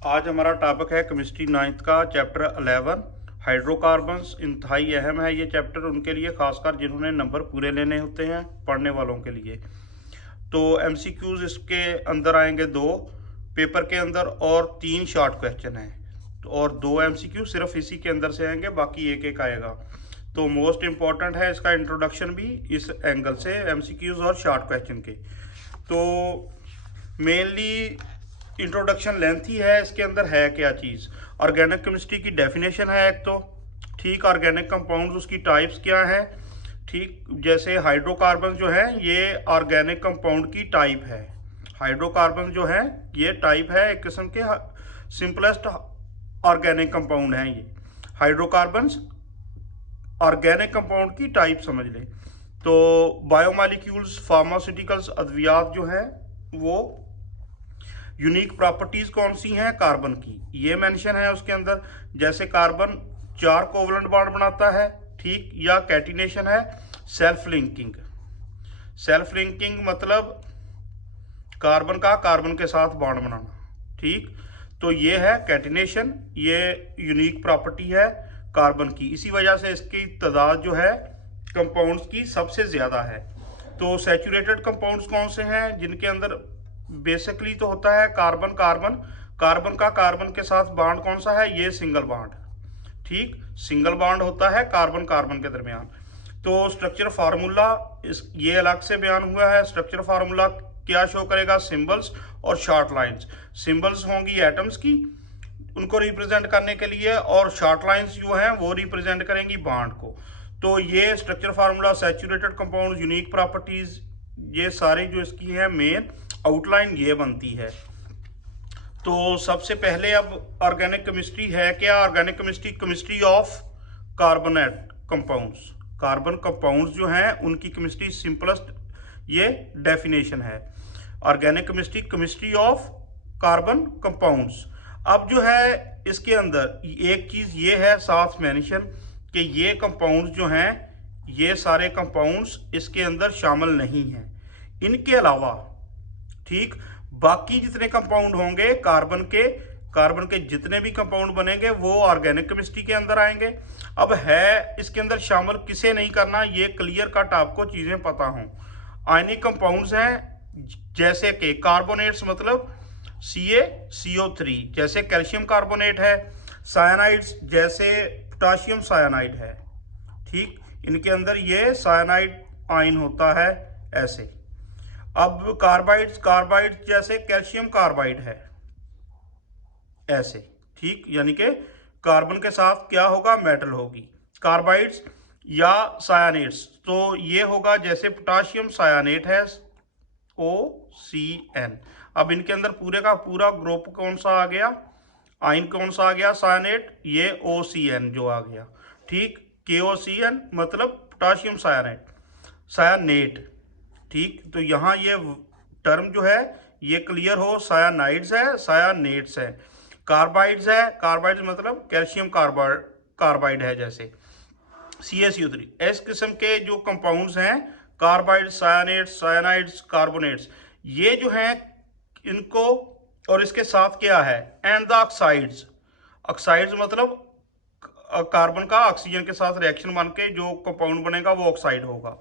आज हमारा टॉपिक है केमिस्ट्री नाइन्थ का चैप्टर 11 हाइड्रोकार्बन्स। इंतहाई अहम है ये चैप्टर उनके लिए, खासकर जिन्होंने नंबर पूरे लेने होते हैं पढ़ने वालों के लिए। तो एमसीक्यूज इसके अंदर आएंगे दो पेपर के अंदर और 3 शॉर्ट क्वेश्चन हैं, और 2 एमसीक्यू सिर्फ इसी के अंदर से आएंगे, बाकी एक एक आएगा। तो मोस्ट इम्पॉर्टेंट है इसका इंट्रोडक्शन भी इस एंगल से, एमसीक्यूज और शॉर्ट क्वेश्चन के। तो मेनली इंट्रोडक्शन लेंथी है, इसके अंदर है क्या चीज़। ऑर्गेनिक केमिस्ट्री की डेफिनेशन है एक तो, ठीक। ऑर्गेनिक कंपाउंड्स, उसकी टाइप्स क्या है, ठीक। जैसे हाइड्रोकार्बन जो है ये ऑर्गेनिक कंपाउंड की टाइप है। हाइड्रोकार्बन जो है ये टाइप है, एक किस्म के सिंपलेस्ट ऑर्गेनिक कंपाउंड हैं ये हाइड्रोकार्बन्स। ऑर्गेनिक कंपाउंड की टाइप समझ लें। तो बायोमॉलिक्यूल्स, फार्मास्यूटिकल्स, अद्वियात जो है वो यूनिक प्रॉपर्टीज कौन सी हैं कार्बन की, ये मेंशन है उसके अंदर। जैसे कार्बन 4 कोवलेंट बॉन्ड बनाता है, ठीक, या कैटिनेशन है सेल्फ लिंकिंग। सेल्फ लिंकिंग मतलब कार्बन का कार्बन के साथ बॉन्ड बनाना, ठीक। तो ये है कैटिनेशन, ये यूनिक प्रॉपर्टी है कार्बन की। इसी वजह से इसकी तादाद जो है कंपाउंड्स की सबसे ज़्यादा है। तो सैचुरेटेड कंपाउंड्स कौन से हैं जिनके अंदर बेसिकली तो होता है कार्बन कार्बन, कार्बन का कार्बन के साथ बॉन्ड कौन सा है, ये सिंगल बॉन्ड, ठीक। सिंगल बॉन्ड होता है कार्बन कार्बन के दरमियान। तो स्ट्रक्चर फार्मूला ये अलग से बयान हुआ है। स्ट्रक्चर फार्मूला क्या शो करेगा, सिंबल्स और शॉर्ट लाइंस। सिंबल्स होंगी एटम्स की, उनको रिप्रेजेंट करने के लिए, और शॉर्ट लाइंस जो हैं वो रिप्रेजेंट करेंगी बॉन्ड को। तो ये structure formula, saturated compound, unique properties, ये सारी जो इसकी है मेन आउटलाइन ये बनती है। तो सबसे पहले अब ऑर्गेनिक केमिस्ट्री है क्या। Organic chemistry, chemistry of carbonate compounds. Carbon compounds जो हैं उनकी केमिस्ट्री सिंपलेस्ट ये डेफिनेशन है। Organic chemistry, chemistry of carbon compounds. अब जो है इसके अंदर एक चीज़ ये है साथ मेंशन कि ये कंपाउंड्स जो हैं ये सारे कंपाउंड्स इसके अंदर शामिल नहीं हैं। इनके अलावा, ठीक, बाकी जितने कंपाउंड होंगे कार्बन के जितने भी कंपाउंड बनेंगे वो ऑर्गेनिक केमिस्ट्री के अंदर आएंगे। अब है इसके अंदर शामिल किसे नहीं करना, ये क्लियर कट आपको चीज़ें पता हों। आयनिक कंपाउंड्स हैं जैसे कि कार्बोनेट्स, मतलब CaCO3, जैसे कैल्शियम कार्बोनेट है। साइनाइड्स जैसे पोटाशियम साइनाइड है, ठीक, इनके अंदर ये साइनाइड आयन होता है ऐसे। अब कार्बाइड्स जैसे कैल्शियम कार्बाइड है ऐसे, ठीक, यानी कि कार्बन के साथ क्या होगा, मेटल होगी। कार्बाइड्स या सायानेट्स, तो ये होगा जैसे पोटाशियम सायानेट है OCN। अब इनके अंदर पूरे का पूरा ग्रुप कौन सा आ गया, आयन कौन सा आ गया, सायानेट, ये OCN जो आ गया, ठीक। KOCN मतलब पोटाशियम सायानेट, ठीक। तो यहाँ ये टर्म जो है ये क्लियर हो, सायानाइड्स है, सायानेट्स है। कार्बाइड्स है, कार्बाइड्स मतलब कैल्शियम कार्बाइड है, जैसे CaCO3। इस किस्म के जो कंपाउंड्स हैं कार्बाइड्स, सायानेट्स, सायानाइड्स, कार्बोनेट्स, ये जो हैं इनको, और इसके साथ क्या है, एंड द ऑक्साइड्स। ऑक्साइड्स मतलब कार्बन का ऑक्सीजन के साथ रिएक्शन बन के जो कंपाउंड बनेगा वो ऑक्साइड होगा,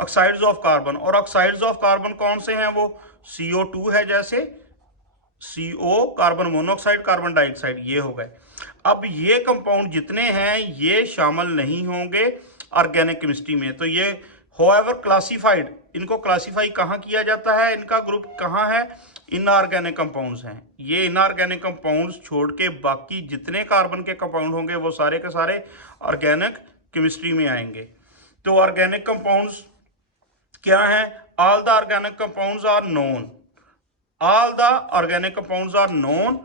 ऑक्साइड्स ऑफ कार्बन। और ऑक्साइड्स ऑफ कार्बन कौन से हैं, वो CO2 है, जैसे CO carbon monoxide, carbon dioxide, ये हो गए। अब ये कंपाउंड जितने हैं ये शामिल नहीं होंगे ऑर्गेनिक केमिस्ट्री में। तो ये होएवर क्लासिफाइड, इनको क्लासीफाई कहाँ किया जाता है, इनका ग्रुप कहाँ है, इनऑर्गेनिक कंपाउंड्स हैं ये। इनऑर्गेनिक कंपाउंड्स छोड़ के बाकी जितने कार्बन के कंपाउंड होंगे वो सारे के सारे ऑर्गेनिक केमिस्ट्री में आएंगे। तो ऑर्गेनिक कंपाउंड्स क्या है, all the organic compounds are known. All the organic compounds are known.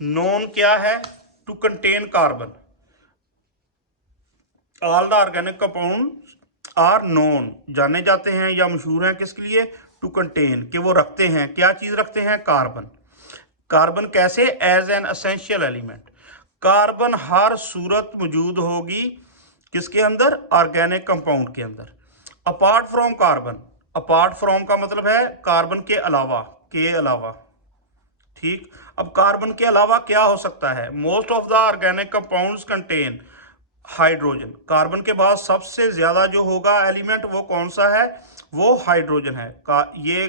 Known क्या है, to contain carbon. All the organic compounds are known, जाने जाते हैं या मशहूर हैं किसके लिए, टू कंटेन, कि वो रखते हैं, क्या चीज रखते हैं, कार्बन। कार्बन कैसे, as an essential element. Carbon हर सूरत मौजूद होगी किसके अंदर, ऑर्गेनिक कंपाउंड के अंदर। Apart from carbon, apart from का मतलब है कार्बन के अलावा, के अलावा, ठीक। अब कार्बन के अलावा क्या हो सकता है? Most of the organic compounds contain hydrogen. Carbon के बाद सबसे ज्यादा जो होगा एलिमेंट वो कौन सा है? वो हाइड्रोजन है। ये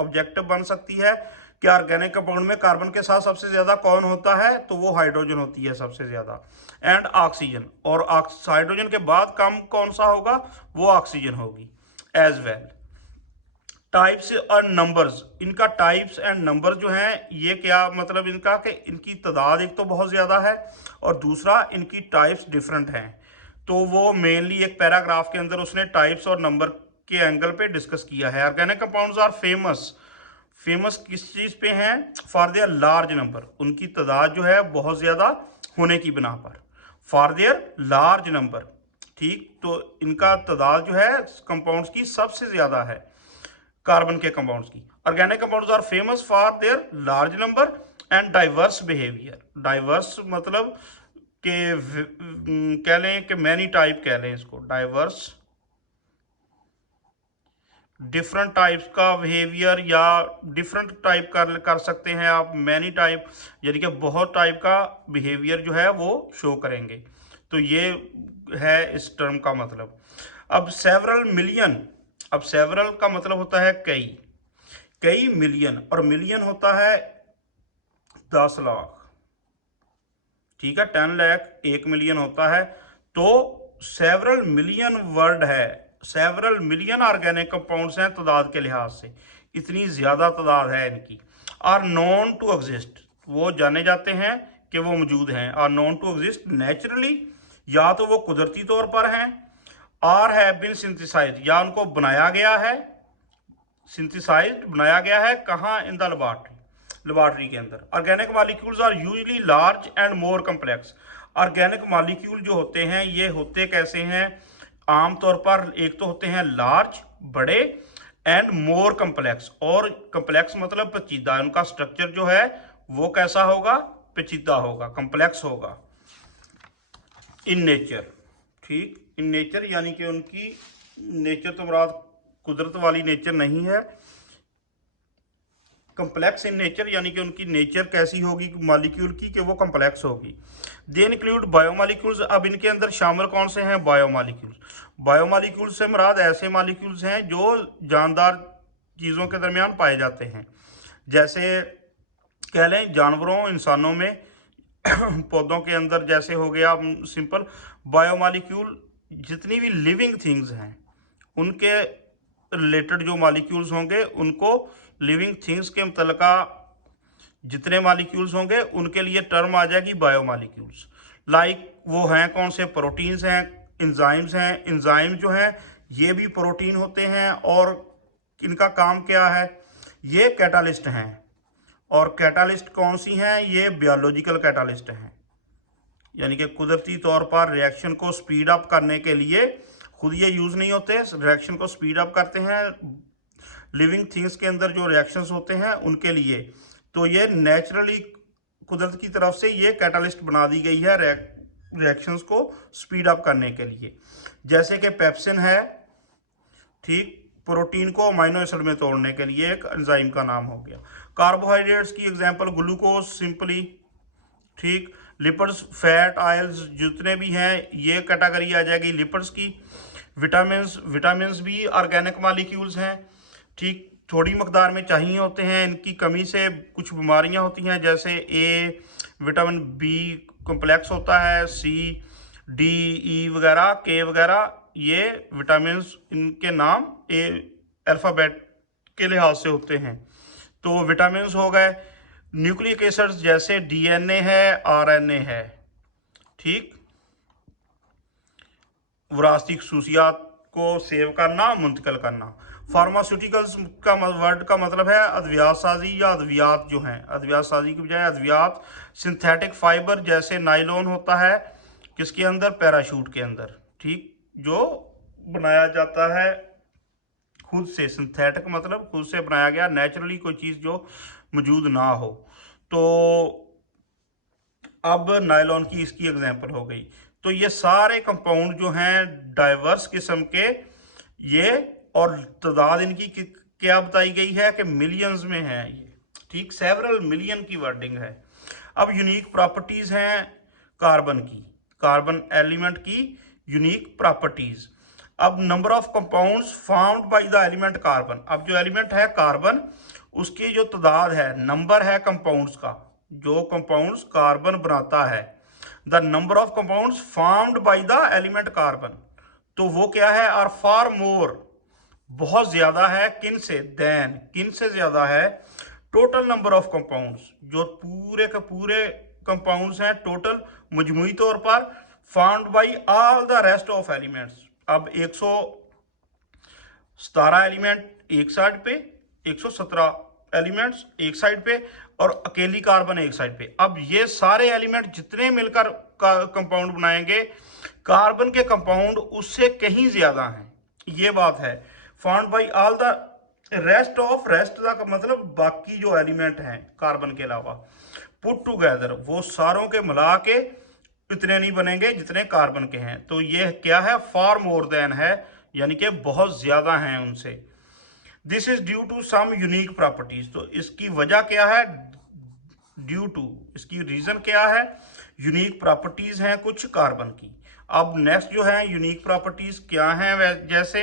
ऑब्जेक्टिव बन सकती है कि ऑर्गेनिक कंपाउंड में कार्बन के साथ सबसे ज्यादा कौन होता है? तो वो हाइड्रोजन होती है सबसे ज्यादा, एंड ऑक्सीजन। और हाइड्रोजन के बाद कम कौन सा होगा? वो ऑक्सीजन होगी एज वेल। टाइप्स और नंबर्स, इनका टाइप्स एंड नंबर जो है ये क्या मतलब इनका कि इनकी तादाद एक तो बहुत ज़्यादा है और दूसरा इनकी टाइप्स डिफरेंट हैं। तो वो मेनली एक पैराग्राफ के अंदर उसने टाइप्स और नंबर के एंगल पे डिस्कस किया है। Organic compounds are famous. Famous किस चीज़ पे हैं? फॉर देयर लार्ज नंबर, उनकी तादाद जो है बहुत ज़्यादा होने की बिना पर। फॉर देयर लार्ज नंबर, ठीक। तो इनका तादाद जो है कंपाउंड्स की सबसे ज़्यादा है, कार्बन के कंपाउंड्स की। Organic compounds are famous for their large number and diverse behaviour. Diverse मतलब के कह लें कि मैनी टाइप कह लें इसको, डाइवर्स डिफरेंट टाइप्स का बिहेवियर या डिफरेंट टाइप कर सकते हैं आप। मैनी टाइप यानी कि बहुत टाइप का बिहेवियर जो है वो शो करेंगे। तो ये है इस टर्म का मतलब। अब सेवरल मिलियन, अब सेवरल का मतलब होता है कई, कई मिलियन, और मिलियन होता है 10 लाख, ठीक है। 10 लाख 1 मिलियन होता है। तो सेवरल मिलियन वर्ड है, सेवरल मिलियन ऑर्गेनिक कंपाउंड्स हैं तादाद के लिहाज से, इतनी ज्यादा तादाद है इनकी। आर नोन टू एग्जिस्ट, वो जाने जाते हैं कि वो मौजूद हैं। Are known to exist naturally, या तो वो कुदरती तौर पर हैं, आर हैव बीन सिंथेसाइज्ड, या उनको बनाया गया है, सिंथेसाइज्ड बनाया गया है। कहाँ? इन द लेबॉर्ट्री के अंदर। Organic molecules are usually large and more complex. Organic molecule जो होते हैं ये होते कैसे हैं? आमतौर पर एक तो होते हैं लार्ज, बड़े, एंड मोर कम्प्लेक्स। और कम्प्लेक्स मतलब पेचीदा, उनका स्ट्रक्चर जो है वो कैसा होगा? पेचीदा होगा, कम्प्लेक्स होगा। इन नेचर, ठीक। इन नेचर यानी कि उनकी नेचर तो मुराद कुदरत वाली नेचर नहीं है। कम्प्लेक्स इन नेचर यानी कि उनकी नेचर कैसी होगी मॉलिक्यूल की कि वो कम्प्लेक्स होगी। They include biomolecules. अब इनके अंदर शामिल कौन से हैं? बायोमॉलिक्यूल्स। बायोमॉलिक्यूल्स से मुराद ऐसे मॉलिक्यूल्स हैं जो जानदार चीज़ों के दरमियान पाए जाते हैं, जैसे कह लें जानवरों, इंसानों में, पौधों के अंदर जैसे हो गया सिंपल। बायोमॉलिक्यूल जितनी भी लिविंग थिंग्स हैं उनके रिलेटेड जो मॉलिक्यूल्स होंगे उनको लिविंग थिंग्स के मुतलका जितने मॉलिक्यूल्स होंगे उनके लिए टर्म आ जाएगी बायोमॉलिक्यूल्स। लाइक वो हैं कौन से? प्रोटीन्स हैं, एंजाइम्स हैं। एंजाइम जो हैं ये भी प्रोटीन होते हैं और इनका काम क्या है? ये कैटालिस्ट हैं। और कैटालिस्ट कौन सी हैं? ये बायोलॉजिकल कैटालिस्ट हैं, यानी कि कुदरती तौर पर रिएक्शन को स्पीड अप करने के लिए खुद ये यूज़ नहीं होते, रिएक्शन को स्पीड अप करते हैं लिविंग थिंग्स के अंदर जो रिएक्शंस होते हैं उनके लिए। तो ये नेचुरली कुदरत की तरफ से ये कैटालिस्ट बना दी गई है रिएक्शंस को स्पीड अप करने के लिए। जैसे कि पेप्सिन है, ठीक, प्रोटीन को अमाइनो एसिड में तोड़ने के लिए एक एंजाइम का नाम हो गया। कार्बोहाइड्रेट्स की एग्जांपल ग्लूकोज सिंपली, ठीक। लिपिड्स, फैट, ऑयल्स जितने भी हैं ये कैटेगरी आ जाएगी लिपिड्स की। विटामिन्स भी ऑर्गेनिक मॉलिक्यूल्स हैं, ठीक। थोड़ी मकदार में चाहिए होते हैं, इनकी कमी से कुछ बीमारियां होती हैं, जैसे ए विटामिन बी कॉम्प्लेक्स होता है, सी डी ई वगैरह, के वगैरह, ये विटामिन्स इनके नाम ए अल्फ़ाबेट के लिहाज से होते हैं। तो विटामिन्स हो गए। न्यूक्लिक एसिड्स जैसे डीएनए है, आरएनए है, ठीक। विरासती खसूसियात को सेव करना, मुंतकिल करना। फार्मास्यूटिकल्स का वर्ड का मतलब है अद्वियात साजी या अद्वियात जो हैं, अद्वियात साजी की बजाय अद्वियात। सिंथेटिक फाइबर जैसे नाइलॉन होता है किसके अंदर? पैराशूट के अंदर, ठीक, जो बनाया जाता है खुद से। सिंथेटिक मतलब खुद से बनाया गया, नेचुरली कोई चीज़ जो मौजूद ना हो। तो अब नायलॉन की इसकी एग्जांपल हो गई। तो ये सारे कंपाउंड जो हैं डाइवर्स किस्म के ये, और तादाद इनकी क्या बताई गई है कि मिलियंस में है ये, ठीक, सेवरल मिलियन की वर्डिंग है। अब यूनिक प्रॉपर्टीज हैं कार्बन की, कार्बन एलिमेंट की यूनिक प्रॉपर्टीज। अब number of compounds found by the element carbon. अब जो एलिमेंट है कार्बन, उसकी जो तादाद है, नंबर है कंपाउंड्स का, जो कंपाउंड्स कार्बन बनाता है, the number of compounds found by the element carbon, तो वो क्या है, आर फार मोर, बहुत ज्यादा है, किन से, देन, किन से ज्यादा है, टोटल नंबर ऑफ कंपाउंड्स, जो पूरे के पूरे कंपाउंड्स हैं टोटल मजमूई तौर पर, found by all the rest of elements. अब 117 एलिमेंट एक साइड पे, 117 एलिमेंट्स एक साइड पे, और अकेली कार्बन एक साइड पे। अब ये सारे एलिमेंट जितने मिलकर कंपाउंड बनाएंगे, कार्बन के कंपाउंड उससे कहीं ज्यादा हैं, ये बात है। Found by all the rest of, rest का मतलब बाकी जो एलिमेंट हैं कार्बन के अलावा, पुट टूगेदर, वो सारों के मिला के इतने नहीं बनेंगे जितने कार्बन के हैं। तो ये क्या है, फार मोर देन है, यानी कि बहुत ज्यादा हैं उनसे। This is due to some unique properties, तो इसकी वजह क्या है, ड्यू टू, इसकी रीजन क्या है, यूनिक प्रॉपर्टीज हैं कुछ कार्बन की। अब नेक्स्ट जो है यूनिक प्रॉपर्टीज क्या हैं, जैसे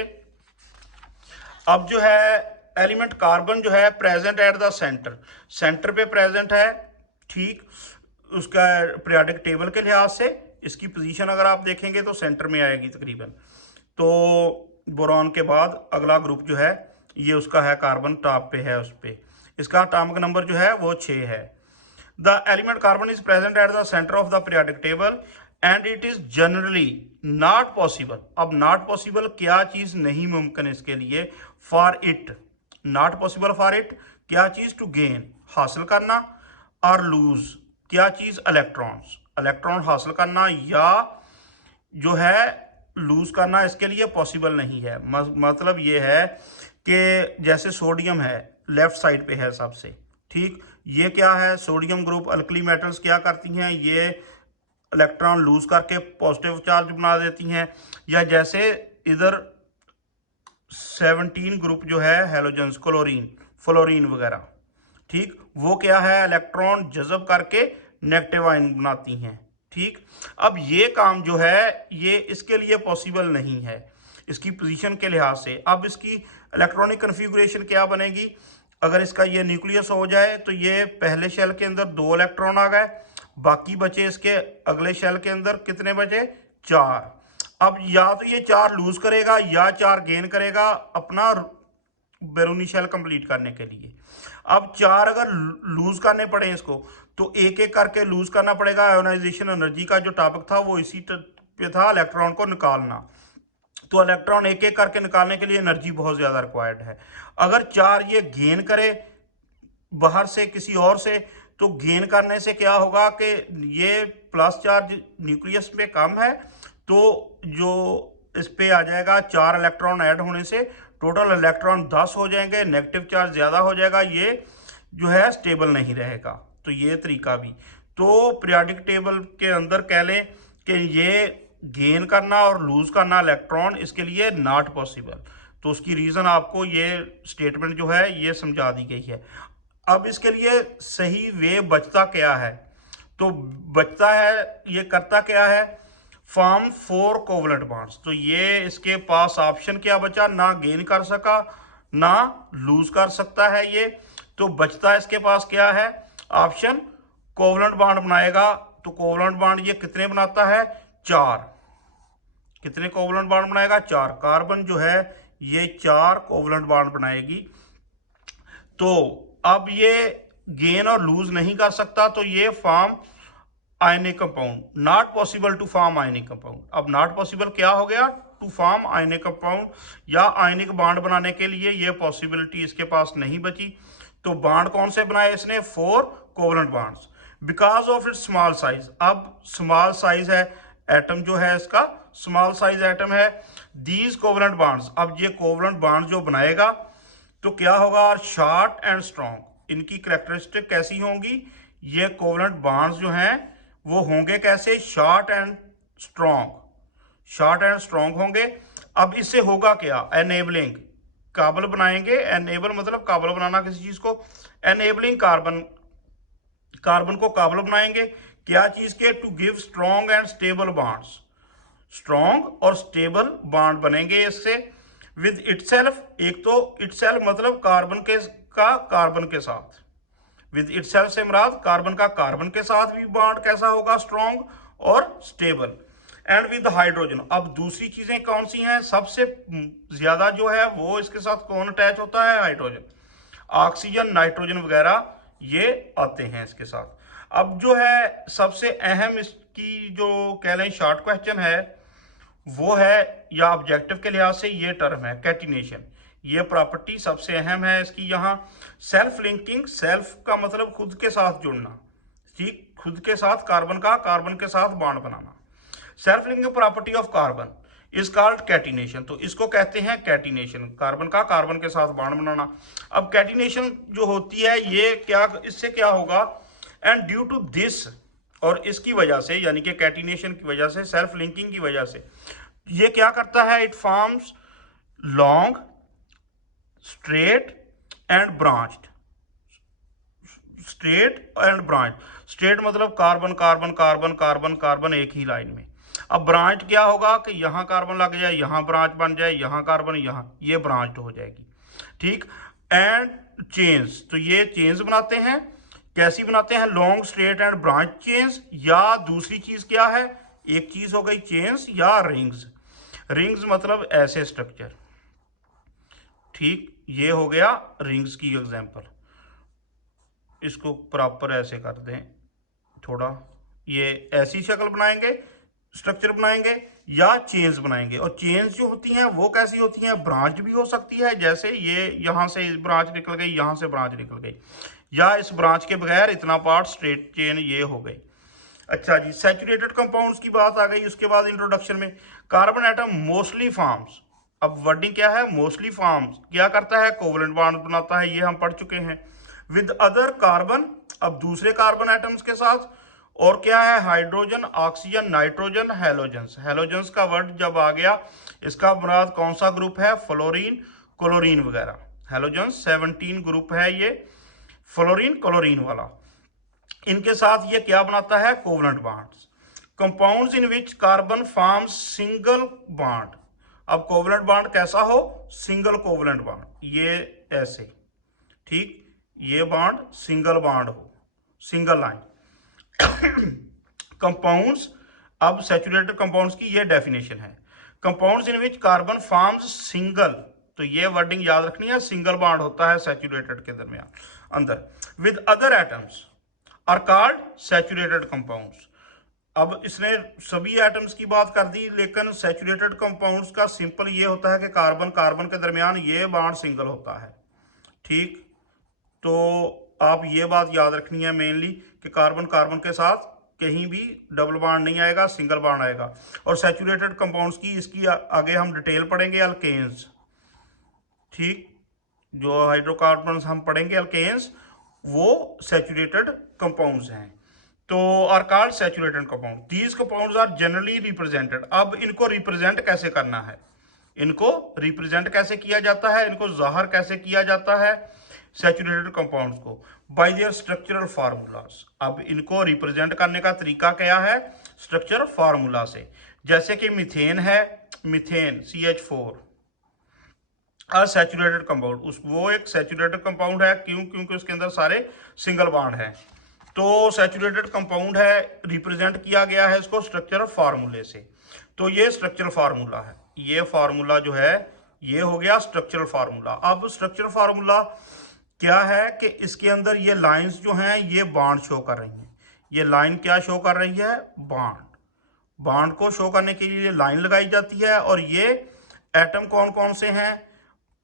अब जो है एलिमेंट कार्बन जो है present at the centre, centre पे प्रेजेंट है, ठीक, उसका पीरियोडिक टेबल के लिहाज से इसकी पोजीशन अगर आप देखेंगे तो सेंटर में आएगी तकरीबन। तो बोरॉन के बाद अगला ग्रुप जो है ये उसका है, कार्बन टॉप पे है, उस पे इसका एटॉमिक नंबर जो है वो 6 है। The element carbon is present at the centre of the periodic table and it is generally not possible. अब नॉट पॉसिबल क्या चीज नहीं मुमकिन इसके लिए, for it, not possible for it क्या चीज, टू गेन, हासिल करना, और लूज क्या चीज, इलेक्ट्रॉन्स, इलेक्ट्रॉन हासिल करना या जो है लूज करना इसके लिए पॉसिबल नहीं है। मतलब ये है कि जैसे सोडियम है लेफ्ट साइड पे है सबसे, ठीक, ये क्या है, सोडियम ग्रुप, अल्कली मेटल्स क्या करती हैं, ये इलेक्ट्रॉन लूज करके पॉजिटिव चार्ज बना देती हैं, या जैसे इधर 17 ग्रुप जो है हेलोजेंस, क्लोरीन, फ्लोरीन वगैरह, ठीक, वो क्या है, इलेक्ट्रॉन जज़ब करके नेगेटिव आयन बनाती हैं, ठीक। अब ये काम जो है ये इसके लिए पॉसिबल नहीं है इसकी पोजीशन के लिहाज से। अब इसकी इलेक्ट्रॉनिक कन्फिगुरेशन क्या बनेगी, अगर इसका ये न्यूक्लियस हो जाए तो ये पहले शेल के अंदर 2 इलेक्ट्रॉन आ गए, बाकी बचे इसके अगले शेल के अंदर कितने बचे, 4। अब या तो ये 4 लूज करेगा या 4 गेन करेगा अपना बैरूनी शेल कंप्लीट करने के लिए। अब 4 अगर लूज करने पड़े इसको तो एक एक करके लूज करना पड़ेगा। आयोनाइजेशन एनर्जी का जो टॉपिक था वो इसी पे था, इलेक्ट्रॉन को निकालना। तो इलेक्ट्रॉन एक एक करके निकालने के लिए एनर्जी बहुत ज्यादा रिक्वायर्ड है। अगर 4 ये गेन करे बाहर से किसी और से, तो गेन करने से क्या होगा कि ये प्लस चार्ज न्यूक्लियस में कम है, तो जो इस पे आ जाएगा 4 इलेक्ट्रॉन ऐड होने से टोटल इलेक्ट्रॉन 10 हो जाएंगे, नेगेटिव चार्ज ज़्यादा हो जाएगा, ये जो है स्टेबल नहीं रहेगा। तो ये तरीका भी, तो पीरियोडिक टेबल के अंदर कह लें कि ये गेन करना और लूज करना इलेक्ट्रॉन इसके लिए नॉट पॉसिबल। तो उसकी रीज़न आपको ये स्टेटमेंट जो है ये समझा दी गई है। अब इसके लिए सही वे बचता क्या है, तो बचता है, ये करता क्या है, फॉर्म 4 कोवलेंट बॉन्ड्स। तो ये इसके पास ऑप्शन क्या बचा, ना गेन कर सका ना लूज कर सकता है ये, तो बचता इसके पास क्या है ऑप्शन, कोवलेंट बॉन्ड बनाएगा। तो कोवलेंट बॉन्ड ये कितने बनाता है, 4। कितने कोवलेंट बॉन्ड बनाएगा, 4। कार्बन जो है ये 4 कोवलेंट बॉन्ड बनाएगी। तो अब ये गेन और लूज नहीं कर सकता, तो ये form ionic compound, not possible to form ionic compound. अब नॉट पॉसिबल क्या हो गया, टू फॉर्म आयनिक कंपाउंड, या आयनिक बॉन्ड बनाने के लिए ये पॉसिबिलिटी इसके पास नहीं बची। तो बॉन्ड कौन से बनाए इसने, 4 covalent bonds, because of its small size. अब स्मॉल साइज है एटम जो है इसका, स्मॉल साइज एटम है। दीज कोवलेंट बॉन्ड्स, अब ये कोवलेंट बॉन्ड जो बनाएगा तो क्या होगा, शॉर्ट एंड स्ट्रॉन्ग। इनकी कैरेक्टरिस्टिक कैसी होंगी, ये कोवलेंट बॉन्ड्स जो हैं वो होंगे कैसे, short and strong, short and strong होंगे। अब इससे होगा क्या, एनेबलिंग, काबल बनाएंगे। एनेबल मतलब काबल बनाना किसी चीज को। एनेबलिंग कार्बन, कार्बन को काबल बनाएंगे क्या चीज के? To give strong and stable bonds, strong और स्टेबल बॉन्ड बनेंगे इससे। विद इटसेल्फ, एक तो इटसेल्फ मतलब कार्बन के का कार्बन के साथ, विद इटसेल्फ से मुराद कार्बन का कार्बन के साथ भी बॉन्ड कैसा होगा? स्ट्रॉन्ग और स्टेबल। एंड विद हाइड्रोजन, अब दूसरी चीजें कौन सी हैं? सबसे ज्यादा जो है वो इसके साथ कौन अटैच होता है? हाइड्रोजन, ऑक्सीजन, नाइट्रोजन वगैरह ये आते हैं इसके साथ। अब जो है सबसे अहम इसकी जो कह लें शॉर्ट क्वेश्चन है वो है, या ऑब्जेक्टिव के लिहाज से ये टर्म है कैटिनेशन। ये प्रॉपर्टी सबसे अहम है इसकी यहाँ। सेल्फ लिंकिंग, सेल्फ का मतलब खुद के साथ जुड़ना, ठीक, खुद के साथ कार्बन का कार्बन के साथ bond banana. Self linking property of carbon is called catenation, तो इसको कहते हैं कैटिनेशन, कार्बन का कार्बन के साथ बॉन्ड बनाना। अब कैटिनेशन जो होती है ये क्या, इससे क्या होगा? एंड ड्यू टू दिस, और इसकी वजह से यानी कि कैटिनेशन की वजह से, सेल्फ लिंकिंग की वजह से ये क्या करता है? It forms long, straight and branched, straight and branch. Straight मतलब carbon carbon carbon carbon carbon एक ही लाइन में। अब ब्रांच क्या होगा कि यहाँ कार्बन लग जाए, यहाँ ब्रांच बन जाए, यहाँ कार्बन, यहाँ, ये ब्रांच हो जाएगी, ठीक। एंड चेन्स, तो ये चेन्स बनाते हैं। कैसी बनाते हैं? Long, straight and branch chains. या दूसरी चीज क्या है? एक चीज हो गई चेन्स या रिंग्स। रिंग्स मतलब ऐसे स्ट्रक्चर, ठीक, ये हो गया रिंग्स की एग्जांपल। इसको प्रॉपर ऐसे कर दें थोड़ा, ये ऐसी शक्ल बनाएंगे, स्ट्रक्चर बनाएंगे, या चेन्स बनाएंगे। और चेन्स जो होती हैं वो कैसी होती हैं? ब्रांच भी हो सकती है, जैसे ये यहाँ से ब्रांच निकल गई, यहाँ से ब्रांच निकल गई, या इस ब्रांच के बगैर इतना पार्ट स्ट्रेट चेन ये हो गई। अच्छा जी, सैचुरेटेड कंपाउंड्स की बात आ गई। उसके बाद इंट्रोडक्शन में कार्बन एटम मोस्टली फॉर्म्स, अब वर्डिंग क्या है? मोस्टली फॉर्म्स क्या करता है? कोवलेंट बॉन्ड बनाता है, ये हम पढ़ चुके हैं। विद अदर कार्बन, अब दूसरे कार्बन एटम्स के साथ। और क्या है? Hydrogen, oxygen, nitrogen, halogens. Halogens का वर्ड जब आ गया, इसका मुराद कौन सा ग्रुप है? फ्लोरीन, क्लोरीन वगैरह। हेलोजेंस 17 ग्रुप है ये, फ्लोरीन क्लोरीन वाला। इनके साथ ये क्या बनाता है? Covalent bonds. Compounds in which carbon forms single bond. अब कोवलेंट बॉन्ड कैसा हो? सिंगल कोवलेंट बॉन्ड, ये ऐसे, ठीक, ये बॉन्ड सिंगल बॉन्ड हो, सिंगल लाइन। कंपाउंड्स, अब सैचुरेटेड कंपाउंड्स की ये डेफिनेशन है। Compounds in which carbon forms single, तो ये वर्डिंग याद रखनी है, सिंगल बॉन्ड होता है सैचुरेटेड के दरमियान अंदर। With other atoms are called saturated compounds. अब इसने सभी एटम्स की बात कर दी, लेकिन सैचुरेटेड कंपाउंड्स का सिंपल ये होता है कि कार्बन कार्बन के दरमियान ये बॉन्ड सिंगल होता है, ठीक। तो आप ये बात याद रखनी है मेनली कि कार्बन कार्बन के साथ कहीं भी डबल बॉन्ड नहीं आएगा, सिंगल बॉन्ड आएगा। और सैचुरेटेड कंपाउंड्स की इसकी आगे हम डिटेल पढ़ेंगे, अल्केन्स, ठीक, जो हाइड्रोकार्बन्स हम पढ़ेंगे अल्केन्स, वो सैचुरेटेड कंपाउंड्स हैं। तो are called saturated compound. These compounds are generally represented. अब इनको रिप्रेजेंट कैसे करना है? इनको रिप्रेजेंट कैसे किया जाता है? इनको जाहिर कैसे किया जाता है सैचुरेटेड कंपाउंड्स को? Bye there structural formulas. अब इनको रिप्रेजेंट करने का तरीका क्या है? स्ट्रक्चरल फार्मूला से। जैसे कि मीथेन है, मीथेन CH4 अनसैचुरेटेड कंपाउंड, उस वो एक सैचुरेटेड कंपाउंड है, क्यों? क्योंकि उसके अंदर सारे सिंगल बॉन्ड हैं। तो सैचुरेटेड कंपाउंड है, रिप्रेजेंट किया गया है इसको स्ट्रक्चरल फार्मूले से। तो ये स्ट्रक्चरल फार्मूला है, ये फार्मूला जो है ये हो गया स्ट्रक्चरल फार्मूला। अब स्ट्रक्चरल फार्मूला क्या है कि इसके अंदर ये लाइंस जो हैं ये बॉन्ड शो कर रही हैं। ये लाइन क्या शो कर रही है? बॉन्ड। बॉन्ड को शो करने के लिए लाइन लगाई जाती है। और ये एटम कौन कौन से हैं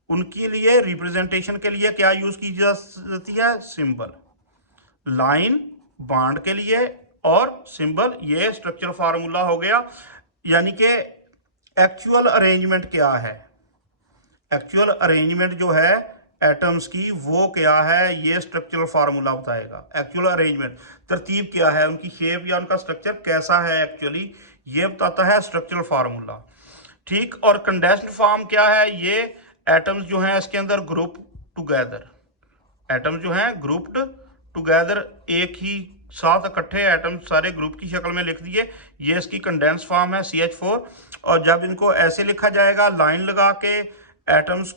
उनके लिए रिप्रेजेंटेशन के लिए क्या यूज की जाती है? सिंबल। लाइन बॉन्ड के लिए और सिंबल, ये स्ट्रक्चरल फार्मूला हो गया। यानी कि एक्चुअल अरेंजमेंट क्या है? एक्चुअल अरेंजमेंट जो है एटम्स की वो क्या है? ये स्ट्रक्चरल फार्मूला बताएगा। एक्चुअल अरेंजमेंट, तरतीब क्या है, उनकी शेप या उनका स्ट्रक्चर कैसा है एक्चुअली, ये बताता है स्ट्रक्चरल फार्मूला, ठीक। और कंडेंस्ड फॉर्म क्या है? ये एटम्स जो हैं इसके अंदर ग्रुप टुगेदर, एटम्स जो हैं ग्रुप्ड टुगेदर, एक ही साथ इकट्ठे एटम सारे ग्रुप की शक्ल में लिख दिए। ये इसकी कंडेंस फॉर्म है CH4। और जब इनको ऐसे लिखा जाएगा लाइन लगा के एटम्स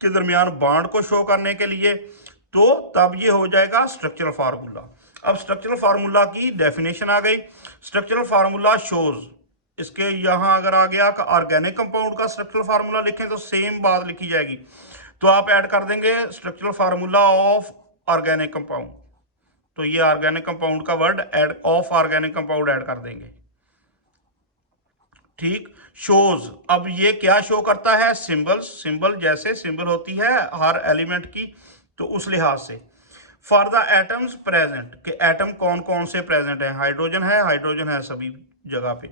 के दरमियान बॉन्ड को शो करने के लिए, तो तब ये हो जाएगा स्ट्रक्चरल फार्मूला। अब स्ट्रक्चरल फार्मूला की डेफिनेशन आ गई। स्ट्रक्चरल फार्मूला शोज, इसके यहाँ अगर आ गया ऑर्गेनिक कंपाउंड का स्ट्रक्चरल फार्मूला लिखें तो सेम बात लिखी जाएगी। तो आप ऐड कर देंगे structural formula of organic compound, तो ये ऑर्गेनिक कंपाउंड का word add, of organic compound add कर देंगे। ठीक। शोज, अब ये क्या शो करता है? सिंबल्स, सिंबल जैसे सिंबल होती है हर एलिमेंट की, तो उस लिहाज से। फॉर द एटम्स प्रेजेंट, के एटम कौन कौन से प्रेजेंट है? हाइड्रोजन है, हाइड्रोजन है सभी जगह पे।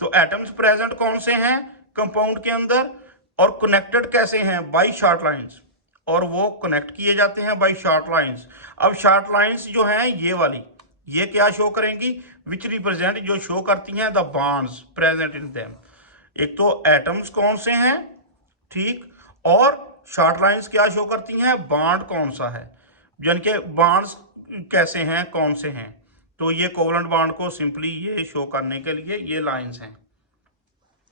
तो एटम्स प्रेजेंट कौन से हैं कंपाउंड के अंदर, और कनेक्टेड कैसे हैं? बाई शॉर्ट लाइंस, और वो कनेक्ट किए जाते हैं बाई शॉर्ट लाइंस। अब शॉर्ट लाइंस जो हैं ये वाली, ये क्या शो करेंगी? विच रिप्रेजेंट, जो शो करती हैं the bonds present in them. एक तो एटम्स कौन से हैं, ठीक, और शॉर्ट लाइंस क्या शो करती हैं? बॉन्ड कौन सा है, यानी कि बॉन्ड्स कैसे हैं, कौन से हैं। तो ये कोवलेंट बॉन्ड को सिंपली ये शो करने के लिए ये लाइंस हैं।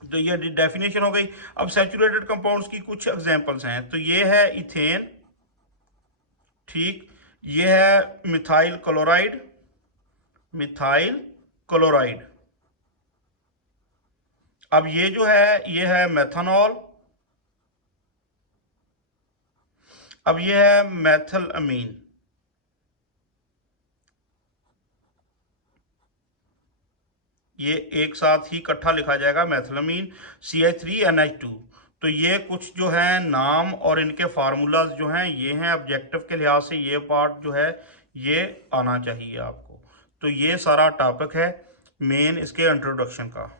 तो ये डेफिनेशन हो गई। अब सैचुरेटेड कंपाउंड्स की कुछ एग्जांपल्स हैं। तो ये है इथेन, ठीक, ये है मिथाइल क्लोराइड, मिथाइल क्लोराइड। अब ये जो है ये है मेथनॉल, अब ये है मेथल अमीन। ये एक साथ ही इकट्ठा लिखा जाएगा मेथिलमीन, CH3NH2। तो ये कुछ जो है नाम और इनके फार्मूलाज जो हैं ये हैं। ऑब्जेक्टिव के लिहाज से ये पार्ट जो है ये आना चाहिए आपको। तो ये सारा टॉपिक है मेन इसके इंट्रोडक्शन का।